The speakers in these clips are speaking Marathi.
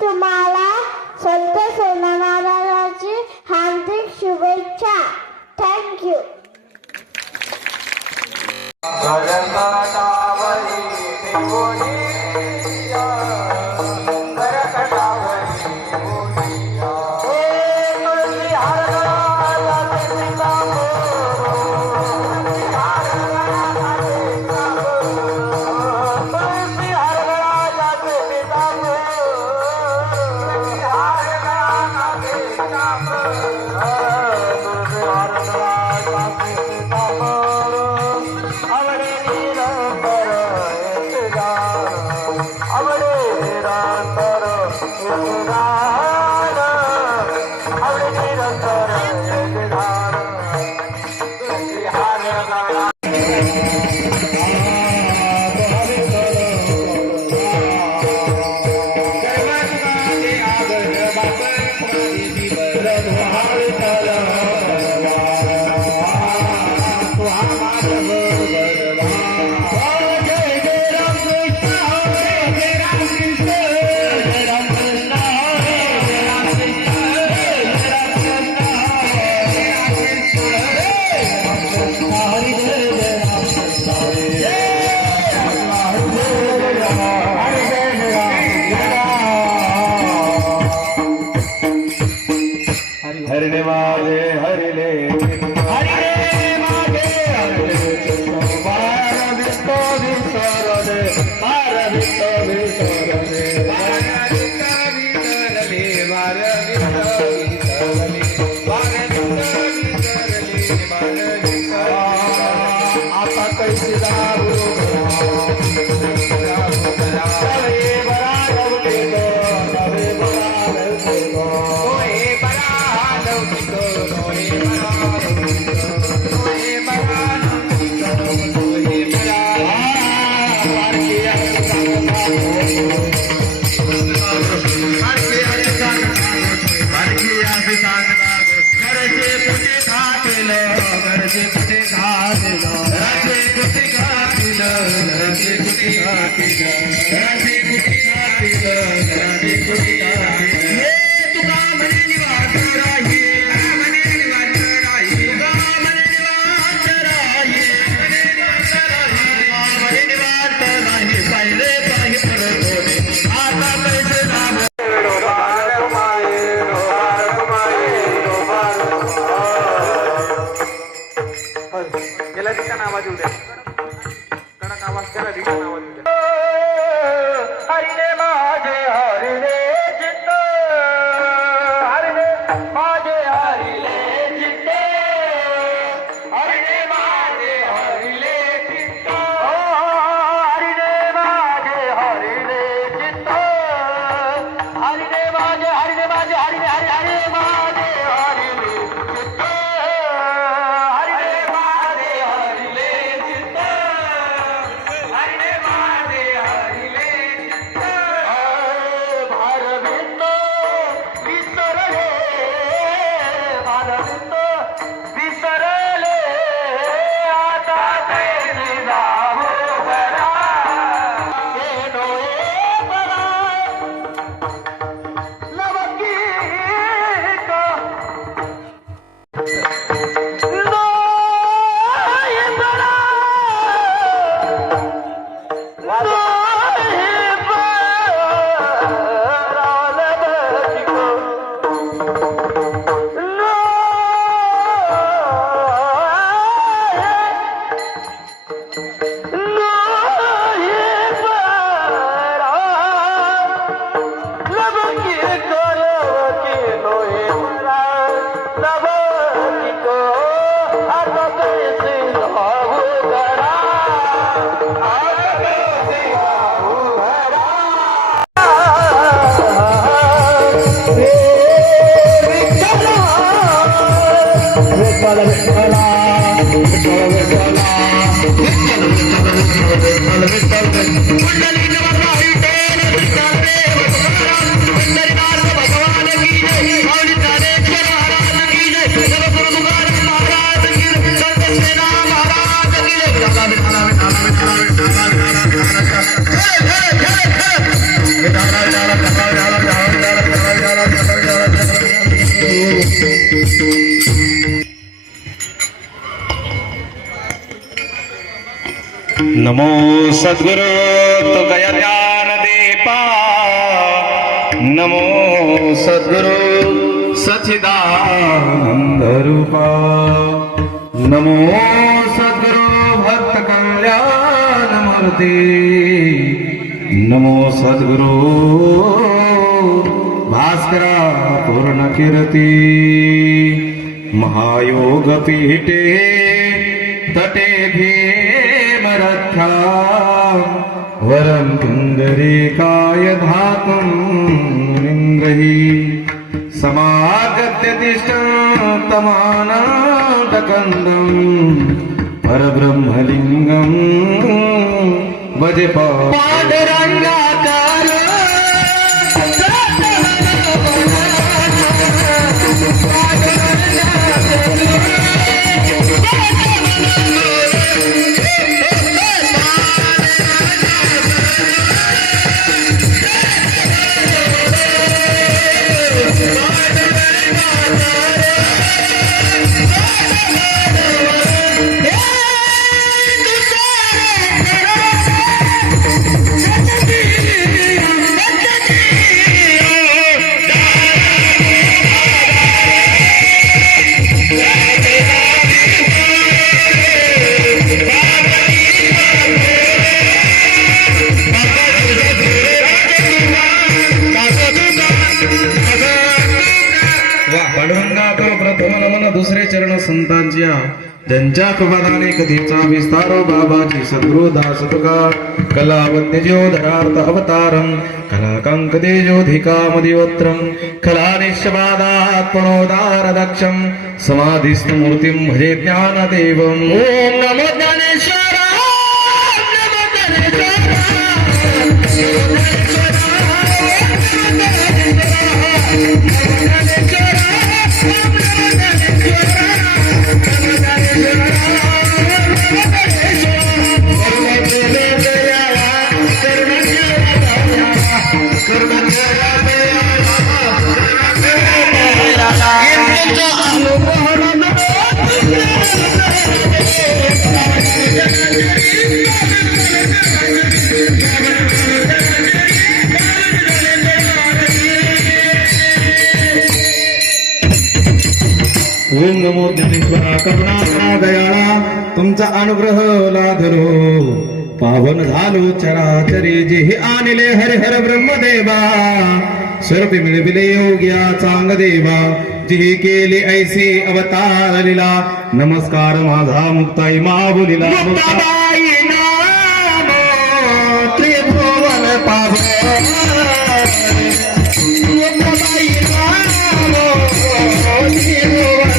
तुम्हाला संत सेना महाराजांची हार्दिक शुभेच्छा. थँक्यू. हरिले मागे हरिले हरिले मागे हरिले मार विष्णु विसरले मार विष्णु विसरले मार विष्णु विसरले मार विष्णु विसरले मार विष्णु विसरले मार विष्णु आता कैसे जाऊ Hey, नमो सद्गुरु तुकया ज्ञान दीपा नमो सद्गुरु सच्चिदानंद रूपा नमो सद्गुरु भक्त कल्याण मूर्ती नमो सद्गुरु भास्करा पूर्ण कीर्ती महायोग पीठे तटे भीमरथा वरं पुंडरीकाय धातुं लिंगहि समागत्य तिष्ठन्तमानाटकन्दं परब्रह्मलिङ्गं भजे पांडुरंगाकार पांडुरंगाकर प्रथम नमन दुसरे चरण संतांच्या ज्यांच्या कृपादाने कधीचा विस्तारो बाबाजी सद्गुरु दास तुका कलावन्य ज्योधरार्थ अवतारम कलाकंक तेजोधिकामदिवत्रम कला निश्चपादात्मनोदार दक्षम समाधिस्थ मूर्तिं भजे ज्ञानदेवम ओम नमो ज्ञानेश्वरा नमो ओम नमो ज्ञानेश्वरा करुणा दयाळा तुमचा अनुग्रह लाधरो पावन झालो चराचरी जेहि आणले हरिहर ब्रह्मदेवा सर्व मिळविले योग्या चांग देवा जिहि केले ऐसे अवतार लीला नमस्कार माझा मुक्ताई माऊलीला मुक्ताबाई नाम त्रिभुवन पावन मुक्ताबाई नाम त्रिभुवन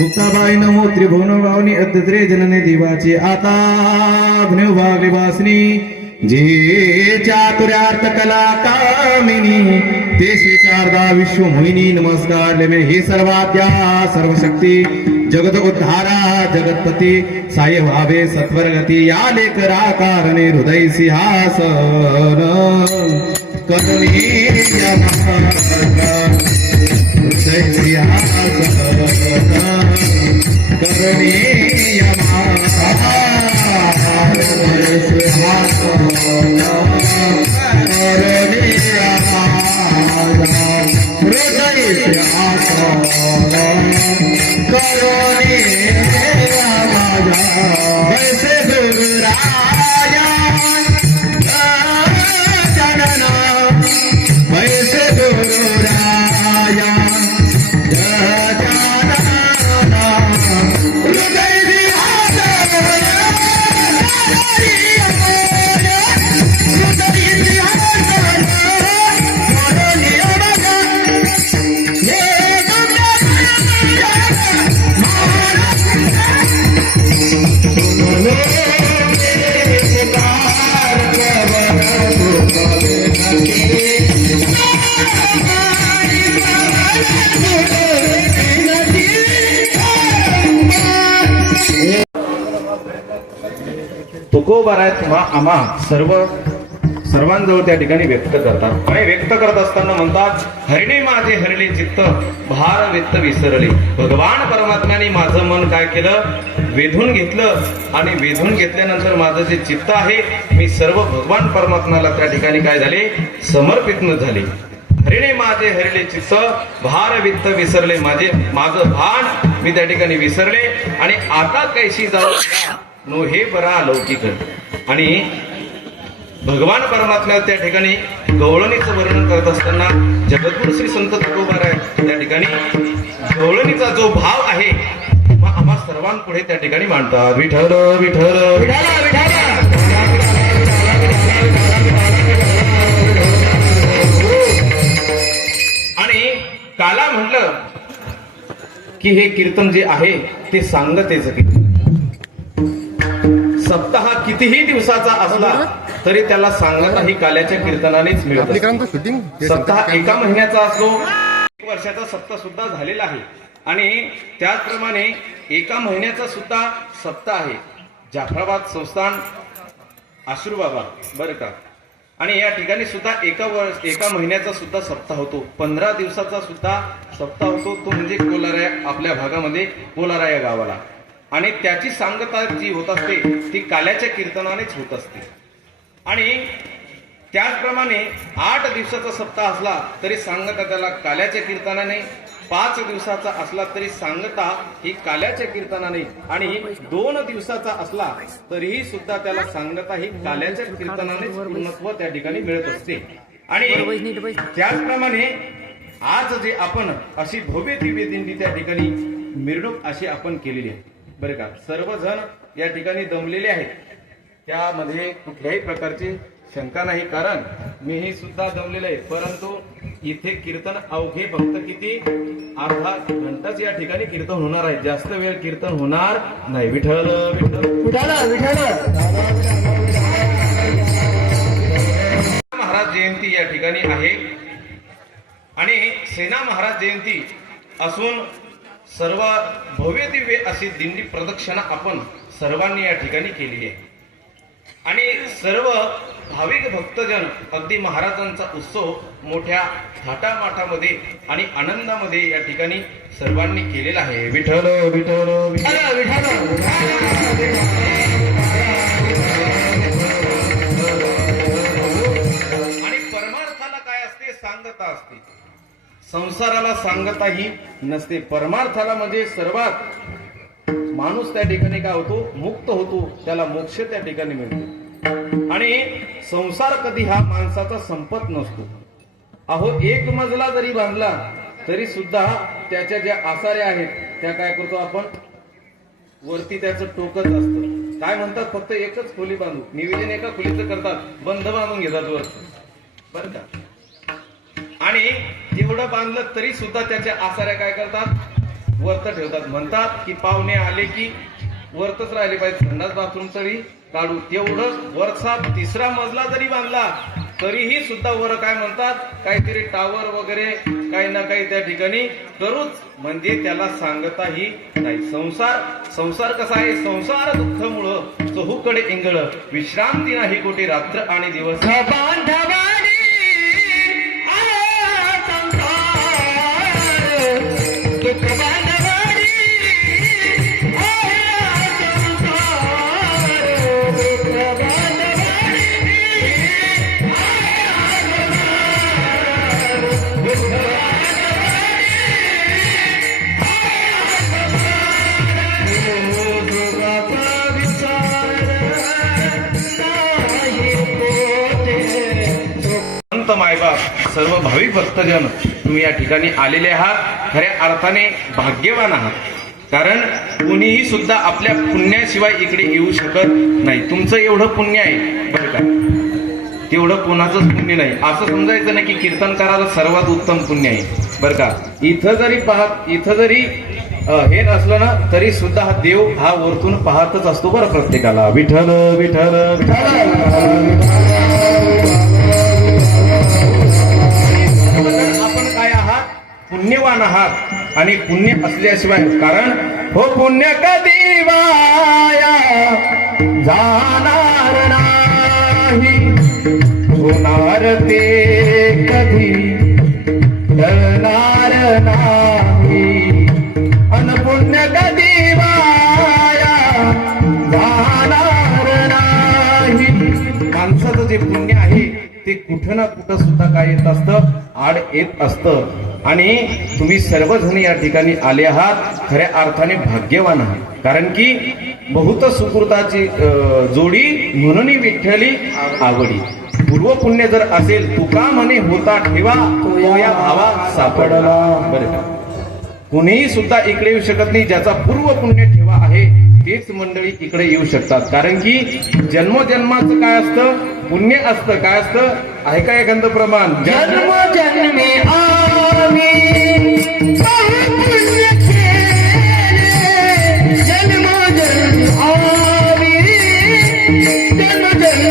मुक्ताबाई नमो त्रिभुवन गावनी अद्रे जनने देवाची आता भागली वासनी जे चातुर्यार्थ कला कामिनी ते श्री शारदा विश्व मोहिनी नमस्कार लेमे हे सर्वाद्या सर्वशक्ती जगत उद्धारा जगतपती साय भावे सत्वरगती या लेकरा कारणे हृदय सिंहासन करुणी हृदय सिंहासन करणीय वैसे गुरुराया जनना वैसे गुरुराया जनना हृदय तुकोबाराय तुम्हा आम्हा सर्वांजवळ त्या ठिकाणी व्यक्त करतात आणि व्यक्त करत असताना म्हणतात, हरिणे माझे हरले चित्त भार वित्त विसरले. भगवान परमात्म्याने माझं मन काय केलं, वेधून घेतलं आणि वेधून घेतल्यानंतर माझं जे चित्त आहे मी सर्व भगवान परमात्म्याला त्या ठिकाणी काय झाले, समर्पित झाले. हरिणे माझे हरले चित्त भार वित्त विसरले, माझं भान मी त्या ठिकाणी विसरले आणि आता कैशी जाऊ नो हे बरा अलौकिक. आणि भगवान परमात्मा त्या ठिकाणी गवळणीचं वर्णन करत असताना जगद्गुरु श्री संत तुकोबाराय त्या ठिकाणी गवळणीचा जो भाव आहे मग आम्हा सर्वांपुढे त्या ठिकाणी मांडतात. विठ्ठल विठ्ठल विठ्ठल विठ्ठल. आणि काला म्हटलं की हे कीर्तन जे आहे ते सांगतेच कीर्तन. सप्ताह कितीही दिवसाचा असला तरी त्याला सांगता ही काल्याच्या कीर्तनानेच मिळत. सप्ताह एका महिन्याचा असतो, 1 वर्षाचा सप्ताह सुद्धा झालेला आहे आणि त्याचप्रमाणे एका महिन्याचा सुद्धा सप्ताह आहे. जाफराबाद संस्थान आश्रूबाबा बरं का. आणि या ठिकाणी सुद्धा एका महिन्याचा सुद्धा सप्ताह होतो, 15 दिवसाचा सुद्धा सप्ताह होतो. तो म्हणजे कोलारा, आपल्या भागामध्ये कोलारा या गावाला. आणि त्याची सांगता जी होत असते ती काल्याच्या कीर्तनानेच होत असते. आणि त्याचप्रमाणे 8 दिवसाचा सप्ताह असला तरी सांगता त्याला काल्याच्या कीर्तनाने, 5 दिवसाचा असला तरी सांगता ही काल्याच्या कीर्तनाने आणि 2 दिवसाचा असला तरीही सुद्धा त्याला सांगता ही काल्याच्या कीर्तनाने पूर्णत्व त्या ठिकाणी मिळत असते. आणि त्याचप्रमाणे आज जे आपण अशी भव्य दिव्य दिंडी त्या ठिकाणी मिरवणूक अशी आपण केलेली आहे बरं का. सर्वजण या ठिकाणी दमलेले आहेत, त्यामध्ये कुठल्याही प्रकारची शंका नाही, कारण मीही सुद्धा दमलेलो आहे. परंतु इथे कीर्तन अवघे फक्त किती, अर्धा घंटाच या ठिकाणी कीर्तन होणार आहे, जास्त वेळ कीर्तन होणार नाही. विठ्ठल विठ्ठल विठ्ठल. महाराज जयंती या ठिकाणी आहे आणि सेना महाराज जयंती असून सर्व भव्य दिव्य अशी दिंडी प्रदक्षिणा आपण सर्वांनी या ठिकाणी केलेली आहे. आणि सर्व भाविक भक्तजन अगदी महाराजांचा उत्सव मोठ्या थाटामाटामध्ये आणि आनंदामध्ये या ठिकाणी सर्वांनी केलेला आहे. विठ्ठल विठ्ठल विठ्ठल विठ्ठल. आणि परमार्थाला काय असते, सांगता असते. संसाराला सांगता ही नसते. परमार्थाला म्हणजे सर्वात माणूस त्या ठिकाणी काय होतो, मुक्त होतो, त्याला मोक्ष त्या ठिकाणी मिळतो. आणि संसार कधी हा माणसाचा संपत नसतो. अहो, 1 मजला जरी बांधला तरी सुद्धा त्याच्या ज्या आसाऱ्या आहेत त्या काय करतो आपण, वरती त्याचं टोकच असतं. काय म्हणतात, फक्त एकच खोली बांधू, निवेदन एका खोलीचं करतात, बंद बांधून घेतात वरती बरं का. आणि जेवढं बांधलं तरी सुद्धा त्याच्या आसाऱ्या काय करतात, वरत ठेवतात. म्हणतात की पाहुणे आले की वरतच राहिले पाहिजे, संडास बाथरूम तरी काढू. तेवढं वरचा 3रा मजला जरी बांधला तरीही सुद्धा वर काय म्हणतात, काहीतरी टावर वगैरे काही ना काही त्या ठिकाणी करूच, म्हणजे त्याला सांगताही नाही. संसार कसा आहे, संसार दुःखमुळं चहूकडे इंगळ, विश्रांती नाही कोटी रात्र आणि दिवस. मायबाप, सर्व भाविक भक्तजन तुम्ही या ठिकाणी आलेले आहात, खऱ्या अर्थाने भाग्यवान आहात. कारण कुणीही सुद्धा आपल्या पुण्याशिवाय इकडे येऊ शकत नाही. तुमचं एवढं पुण्य आहे बरं का, तेवढं कोणाचंच पुण्य नाही. असं समजायचं नाही की कीर्तनकाराला सर्वात उत्तम पुण्य आहे बरं का. इथं जरी हे नसलं ना तरी सुद्धा हा देव हा वरतून पाहतच असतो बरं प्रत्येकाला. विठ्ठल विठ्ठल विठ्ठल. आपण काय आहात, पुण्यवान आहात. आणि पुण्य असल्याशिवाय, कारण हो पुण्य कधी वाया जाणार नाही, होणार ते कधी टळणार नाही, अनपुण्य कधी वाया जाणार नाही. माणसाचं जे पुण्य आहे ते कुठं ना कुठं सुद्धा काय येत असतं, आड येत असतं. आणि तुम्ही सर्वजण या ठिकाणी आले आहात, खऱ्या अर्थाने भाग्यवान आहात. कारण की बहुत सुकृताची जोडी म्हणून विठ्ठली आवडी. पूर्व पुण्य जर असेल तुका म्हणे होता ठेवा, तो या भावा सापडला. बरं का, कुणीही सुद्धा इकडे येऊ शकत नाही. ज्याचा पूर्व पुण्य ठेवा आहे तेच मंडळी इकडे येऊ शकतात. कारण की जन्मोजन्माचं काय असतं, पुण्य असतं. काय असतं आहे का एखादं प्रमाण, जन्म जन्मे आम्ही बहुपुण्य केले, जन्म जन्मी आम्ही जन्म जन्मी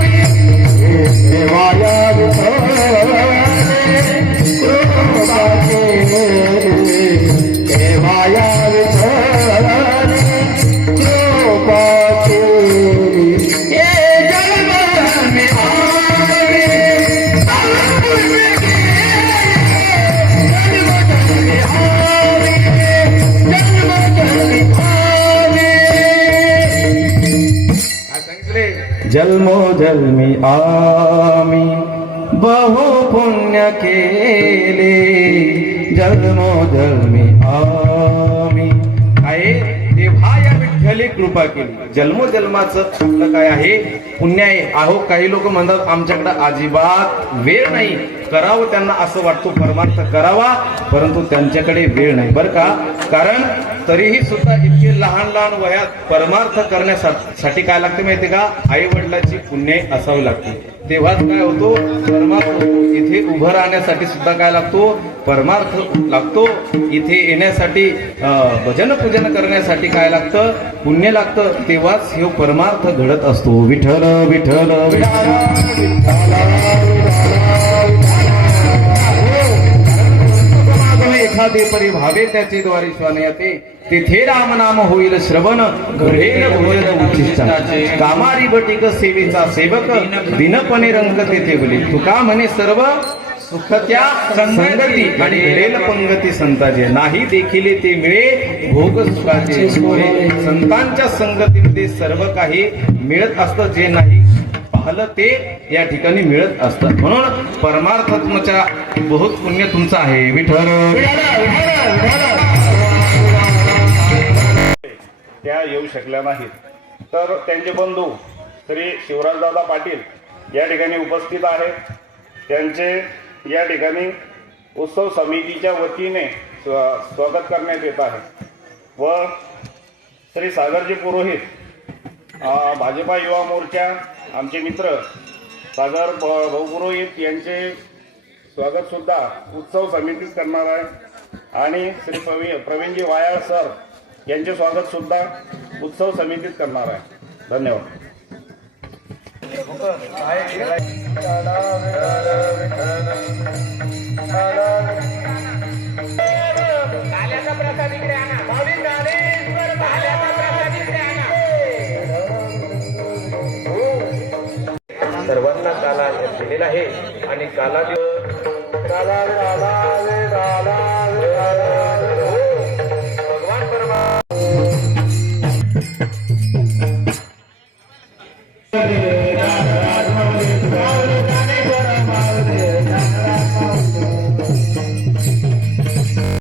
आम्ही देवाया विठ्ठले कृपा केली, देवाया विठ्ठले कृपा केली. हे जन्म जन्मी आम्ही बहुपुण्य जन्मोजन्मी आम्ही बहु पुण्य केले, जन्मोजन्मी आम्ही आहे तेव्हा या विठ्ठली कृपा केली. जन्मोजन्माचं आपलं काय आहे, पुण्य आहे. अहो काही लोक म्हणतात आमच्याकडे अजिबात वेळ नाही, करावं त्यांना असं वाटतं परमार्थ करावा, परंतु त्यांच्याकडे वेळ नाही. बरं का, कारण तरीही सुद्धा इतके लहान लहान वयात परमार्थ करण्यासाठी काय लागते माहिती का, आई वडिलांची पुण्य असावी लागते. तेव्हाच काय होतो, परमार्थ होतो. इथे उभं राहण्यासाठी सुद्धा काय लागतो, परमार्थ लागतो. इथे येण्यासाठी भजन पूजन करण्यासाठी काय लागतं, पुण्य लागतं. तेव्हाच हे परमार्थ घडत असतो. विठ्ठल विठ्ठल एखादे परी भावे त्याचे द्वारे श्वान येते, तिथे राम नाम होईल श्रवण, घडेल भोजन उच्चिष्टाचे. कामारी बटिक सेवेचा सेवक, दिनपणे रंग तेथे बोले. तुका म्हणे सर्व सुख त्या संगती, आणि घडेल पंगती संताचे. नाही देखील ते मिळे भोग सुखाचे. संतांच्या संगतीमध्ये सर्व काही मिळत असतं, जे नाही पाहलं ते या ठिकाणी मिळत असतं. म्हणून परमार्थ तुमच्या बहुत पुण्य तुमचं आहे. विठ्ठल त्या येऊ शकल्या नाहीत, तर त्यांचे बंधू श्री शिवराजदादा पाटील या ठिकाणी उपस्थित आहेत. त्यांचे या ठिकाणी उत्सव समितीच्या वतीने स्वागत करण्यात येत आहे. व श्री सागरजी पुरोहित भाजपा युवा मोर्चा आमचे मित्र सागर भाऊ पुरोहित यांचे स्वागत सुद्धा उत्सव समितीत करणार आहे. आणि श्री प्रवीणजी वायाळ सर यांचे स्वागत सुद्धा उत्सव समितीत करणार आहे. धन्यवाद. सर्वांना काला दिलेला आहे आणि काला